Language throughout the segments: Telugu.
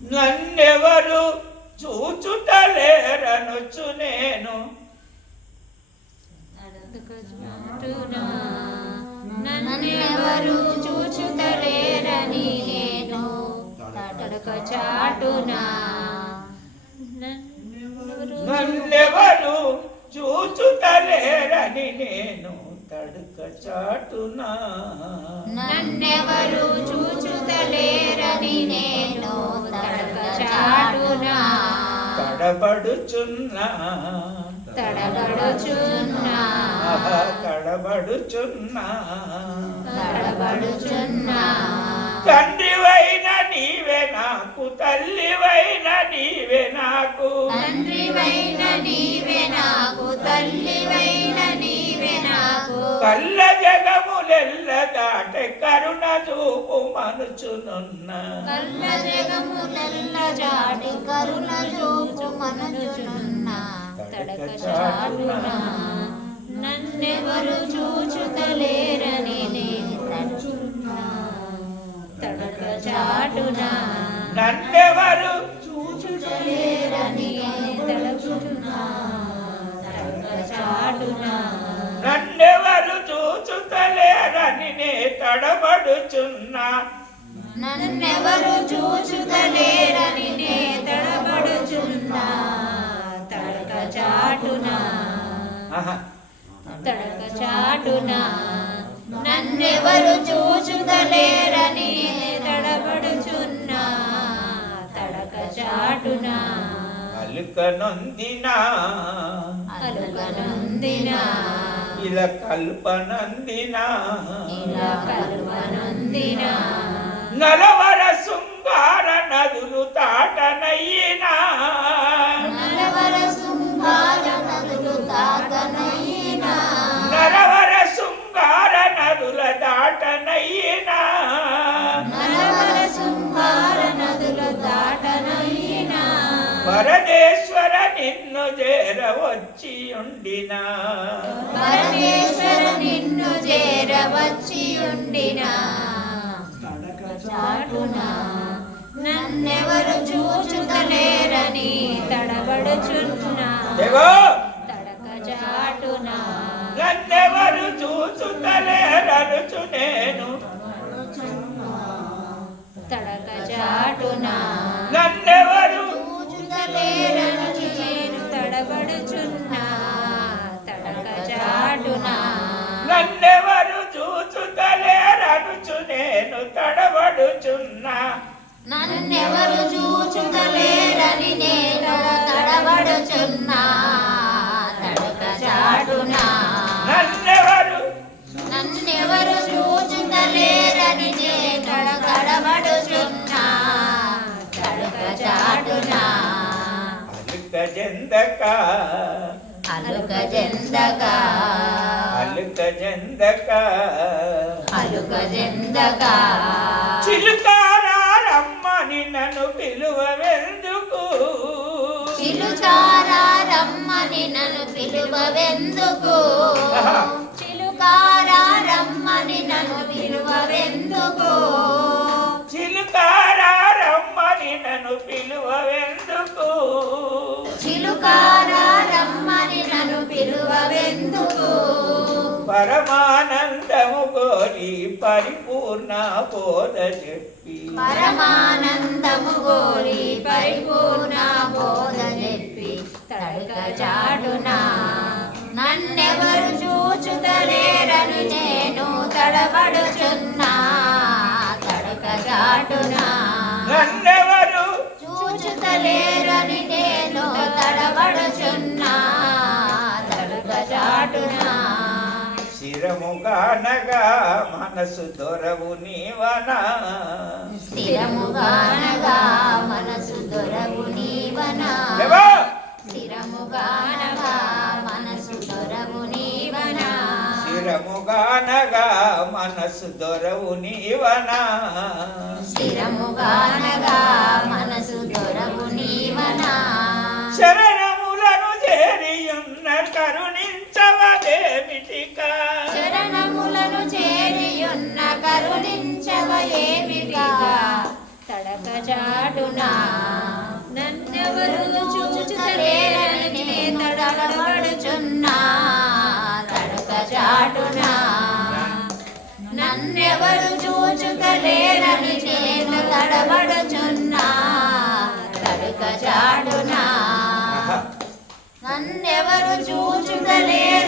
నన్నెవరు చూచుటలేరనుచు నేను. నన్నెవరు చూచుతలేరని నేను. తడక చాటునా నన్నెవరు చూచుటలేరని నేను. తడుక చాటునా నన్నెవరు చూచుతలేరని నేను. తడబడుచున్నా. తడబడుచున్నా. తడబడుచున్నా. తడబడుచున్నా. తండ్రివైన నీవే నాకు తల్లివైన నీవే నాకు. తండ్రివైన నీవే నాకు తల్లివైన నీవే నాకు. కళ్ళ దాటే కరుణ చూపు మనుచునున్న కళ్ళ జగములెల్ల జాటి కరుణ చూపు మనుచునున్నా తడక చాటునా నన్నెవరు చూచుతలేరని తడక చాటునా నన్నెవరు తడబడుచున్నా నన్నెవరు చూచుతలేరని నే తడబడుచున్నా తడక చాటునా. తడక చాటునా. నన్నెవరు చూచుతలేరని తడబడుచున్నా తడక చాటునా. అలుక నొందినా ఇలా కల్పనందినా ఇలా నలవర శృంగార నదులు తాటనయ్యినా. నలవర శృంగార నదులు తాకనయ్యినా నరవర శృంగార నదుల దాటనయ్యినా నలవర శృంగార నదులు దాటనయ్యినా పరదేశ్వర నిన్ను చేరవచ్చి ఉండినా. పరమేశ్వర నిన్ను చేరవచ్చి ఉండినా. చాటునా నన్నెవరు చూచుతలేరని తడబడుచున్నా. తడక చాటునా నన్నెవరు చూచుతలేరనుచు నేను తడక చాటునా తడబడుచున్నా నన్నెవరు చూచుతలేరని నేను తడబడుచున్నా. తడక చాటునా నన్నెవరు? నన్నెవరు చూచుతలేరని నేను తడబడుచున్నా. తడక చాటునా అలుక జందక. అలుక జందక. అలుక జందక. అలుక జందక. పిలువవెందుకు చిలుచారా రమ్మని నన్ను పిలువవెందుకు చిలుకారా రమ్మని నన్ను పిలువవెందుకు చిలుకారమ్మని నన్ను పిలువవెందుకు చిలుకారా రమ్మని నన్ను పిలువవెందుకు కోరి పరిపూర్ణ బోధ చెప్పి పరమానందము గోరి పరిపూర్ణ బోధ చెప్పి తడక చాటునా నన్నెవరు చూచుతలేరని నేను తడబడుచున్నా. తడక చాటునా నన్నెవరు చూచుతలేరని శిరముగానగా మనసు దొరవు నీవనా? స్థిరముగానగా మనసు దొరవు నీవనా! స్థిరముగానగా మనసు దొరవు నీవనా? శిరముగానగా మనసు దొరవు నీవనా? స్థిరముగానగా చాటునా నన్నెవరు చూచుతలేరని తడబడుచున్నా తడక చాటునా? నన్నెవరు చూచుతలేరని నేను తడబడుచున్నా తడుక చాటునా? నన్నెవరు చూచుతలేరని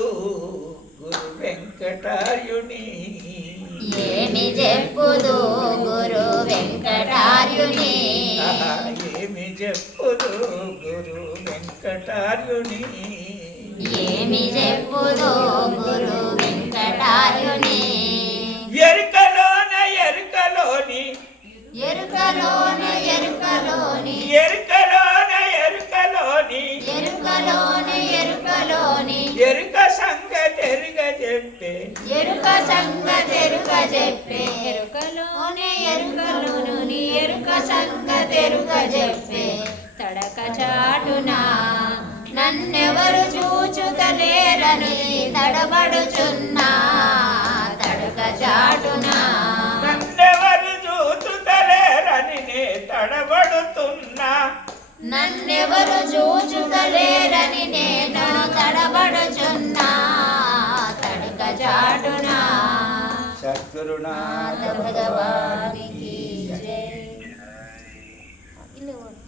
గురు వెంకటార్యుని ఏమి చెప్పుదు గురు వెంకటార్యుని ఆహా, ఏమి చెప్పుదు గురు వెంకటార్యుని ఏమి చెప్పుదు గురు వెంకటార్యుని చెప్పే. ఎరుక సంగతెరుక చెప్పే. ఎరుకలోని ఎరుకలోని ఎరుక చెప్పే. తడక చాటునా నన్నెవరు చూచుతలేరని తడబడుచున్నా. తడక చాటునా నన్నెవరు చూచుతలేరని నే తడబడుతున్నా. నన్నెవరు చూచుతలేరని భగవానికి